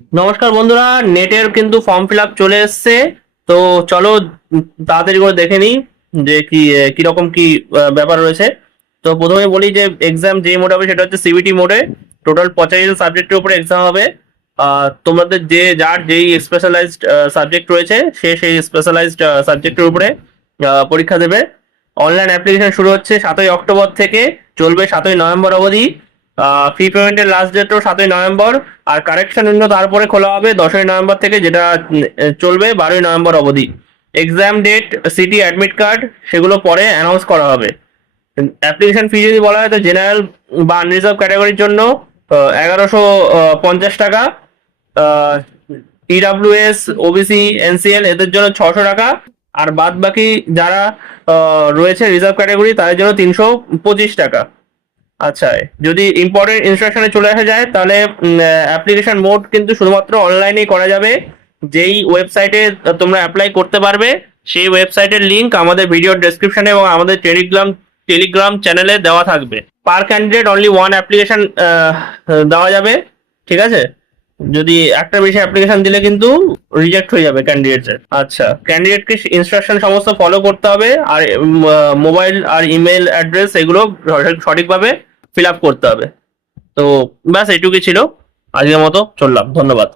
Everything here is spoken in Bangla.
নমস্কার বন্ধুরা, নেটের কিন্তু ফর্ম ফিল আপ চলে এসছে। তো চলো তাড়াতাড়ি করে দেখে নিই যে কিরকম কি ব্যাপার রয়েছে। তো প্রথমে বলি যে এক্সাম যে মোড হবে সেটা হচ্ছে সিবিটি মোডে। টোটাল 85 সাবজেক্টের উপরে এক্সাম হবে। তোমাদের যার যেই স্পেশালাইজড সাবজেক্ট রয়েছে সে সেই স্পেশালাইজড সাবজেক্টের উপরে পরীক্ষা দেবে। অনলাইন অ্যাপ্লিকেশন শুরু হচ্ছে 7ই অক্টোবর থেকে, চলবে 7ই নভেম্বর অবধি। ফি পেমেন্টের লাস্ট ডেটও 7ই নভেম্বর। আর কারেকশন উইন্ডো তারপরে খোলা হবে 10ই নভেম্বর থেকে, যেটা চলবে 12ই নভেম্বর অবধি। Exam date, city admit card সেগুলো পরে অ্যানাউন্স করা হবে। অ্যাপ্লিকেশন ফি যদি বলা হয় তো জেনারেল বা আনরিজার্ভ ক্যাটাগরির জন্য 1150 টাকা। ইডাব্লিউএস, ওবিসি, এনসিএল এদের জন্য 600 টাকা। আর বাদ বাকি যারা রয়েছে রিজার্ভ ক্যাটাগরি তাদের জন্য 325 টাকা। আচ্ছা, যদি ইম্পর্টেন্ট ইনস্ট্রাকশনে চলে আসা যায় তাহলে অ্যাপ্লিকেশন মোড কিন্তু শুধুমাত্র অনলাইনেই করা যাবে। যেই ওয়েবসাইটে তোমরা অ্যাপ্লাই করতে পারবে সেই ওয়েবসাইটের লিংক আমাদের ভিডিও ডেসক্রিপশনে এবং আমাদের টেলিগ্রাম চ্যানেলে দেওয়া থাকবে। পার ক্যান্ডিডেট অনলি ওয়ান অ্যাপ্লিকেশন দেওয়া যাবে। ঠিক আছে, যদি একটা বেশি অ্যাপ্লিকেশন দিলে কিন্তু রিজেক্ট হয়ে যাবে ক্যান্ডিডেটের। আচ্ছা, ক্যান্ডিডেটকে ইনস্ট্রাকশন সমস্ত ফলো করতে হবে, আর মোবাইল আর ইমেল অ্যাড্রেস এগুলো সঠিকভাবে ফিল আপ করতে হবে। তো ব্যাস এইটুকুই ছিল। আজকের মতো চললাম, ধন্যবাদ।